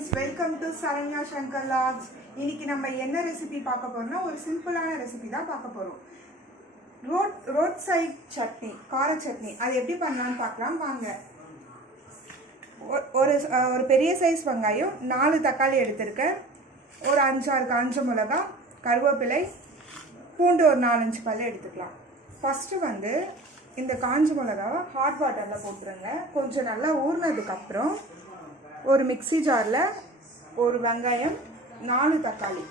friends, welcome to Saranya Shankar Vlogs. இன்னைக்கு நம்ம என்ன ரெசிபி பார்க்க போறோம்னா ஒரு சிம்பிளான ரெசிபி தான் பார்க்க போறோம். ரோட் சைட் சட்னி, கார சட்னி. அது எப்படி பண்ணலாம்னு பார்க்கலாம் வாங்க. ஒரு பெரிய சைஸ் வெங்காயம், 4 தக்காளி எடுத்துருக்கேன், ஒரு 5-6 காஞ்ச மிளகாய், கருவேப்பிலை, பூண்டு ஒரு 4-5 பல்லு எடுத்துக்கலாம். ஃபஸ்ட்டு வந்து இந்த காஞ்ச மிளகாவை ஹாட் வாட்டரில் போட்டுருங்க. கொஞ்சம் நல்லா ஊறினதுக்கப்புறம் ஒரு மிக்ஸி ஜாரில் ஒரு வெங்காயம், 4 தக்காளி,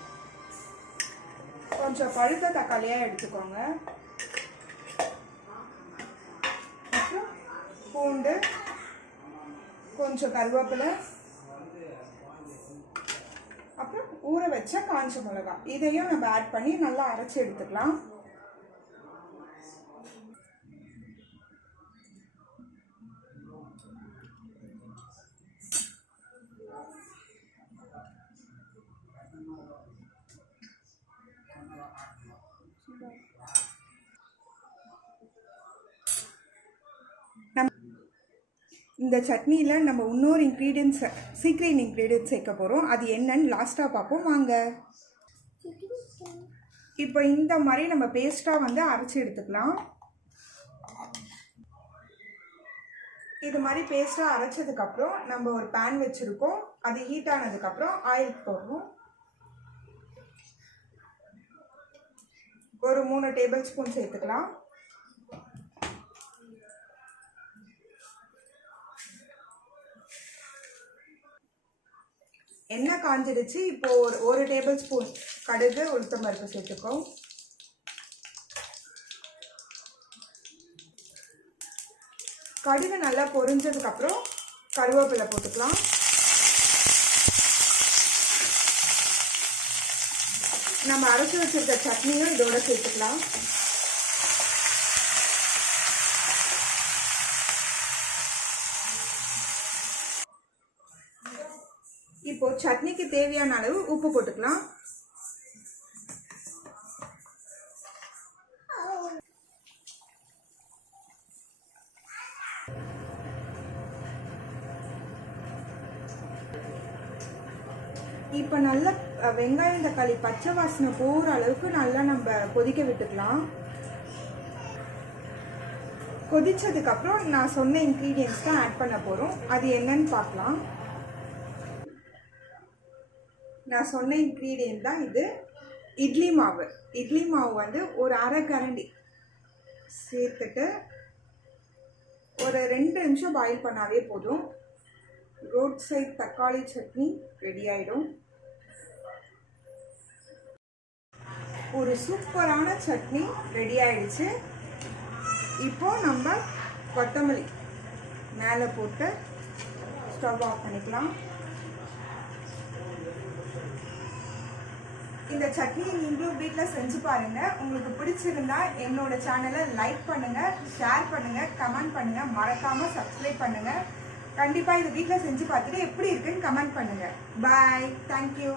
கொஞ்சம் பழுத்த தக்காளியாக எடுத்துக்கோங்க. அப்புறம் பூண்டு, கொஞ்சம் கருவேப்பிலை, அப்புறம் ஊற வச்ச காஞ்ச மிளகாய், இதையும் நம்ம ஆட் பண்ணி நல்லா அரைச்சி எடுத்துக்கலாம். இந்த சட்னியில் நம்ம இன்னொரு சீக்ரெட் இன்க்ரீடியன்ஸ் சேர்க்க போகிறோம். அது என்னன்னு லாஸ்ட்டாக பார்ப்போம் வாங்க. இப்போ இந்த மாதிரி நம்ம பேஸ்ட்டாக வந்து அரைச்சி எடுத்துக்கலாம். இது மாதிரி பேஸ்ட்டாக அரைச்சதுக்கப்புறம் நம்ம ஒரு பேன் வச்சுருக்கோம். அது ஹீட் ஆனதுக்கப்புறம் ஆயில் போடுறோம். ஒரு 3 டேபிள் ஸ்பூன் சேர்த்துக்கலாம். எண்ணெய் காஞ்சிடுச்சு. இப்போ ஒரு டேபிள் ஸ்பூன் கடுகு, உளுத்தம் பருப்பு சேர்த்துக்கோம். கடுகு நல்லா பொரிஞ்சதுக்கப்புறம் கருவேப்பிலை போட்டுக்கலாம். நம்ம அரைச்சி வச்சிருக்க சட்னியும் இதோட சேர்த்துக்கலாம். இப்போ சட்னிக்கு தேவையான அளவு உப்பு போட்டுக்கலாம். இப்போ நல்லா வெங்காயம் தக்காளி பச்சை வாசனை போகிற அளவுக்கு நல்லா நம்ம கொதிக்க விட்டுக்கலாம். கொதிச்சதுக்கப்புறம் நான் சொன்ன இன்க்ரீடியன்ஸ் தான் ஆட் பண்ண போகிறோம். அது என்னன்னு பார்க்கலாம். நான் சொன்ன இன்க்ரீடியன்ட் தான் இது. இட்லி மாவு. இட்லி மாவு வந்து ஒரு அரை கரண்டி சேர்த்துட்டு ஒரு 2 நிமிஷம் பாயில் பண்ணாவே போதும். ரோட் சைட் தக்காளி சட்னி ரெடி ஆகிடும். ஒரு சூப்பரான சட்னி ரெடி ஆயிடுச்சு. இப்போ நம்ம கொத்தமல்லி மேலே போட்டு ஸ்டவ் ஆஃப் பண்ணிக்கலாம். இந்த சட்னியை நீங்களும் வீட்டில் செஞ்சு பாருங்கள். உங்களுக்கு பிடிச்சிருந்தா என்னோட சேனலை லைக் பண்ணுங்கள், ஷேர் பண்ணுங்கள், கமெண்ட் பண்ணுங்கள், மறக்காமல் சப்ஸ்கிரைப் பண்ணுங்கள். கண்டிப்பாக இது வீட்டில் செஞ்சு பார்த்துட்டு எப்படி இருக்குன்னு கமெண்ட் பண்ணுங்கள். பாய், தேங்க்யூ.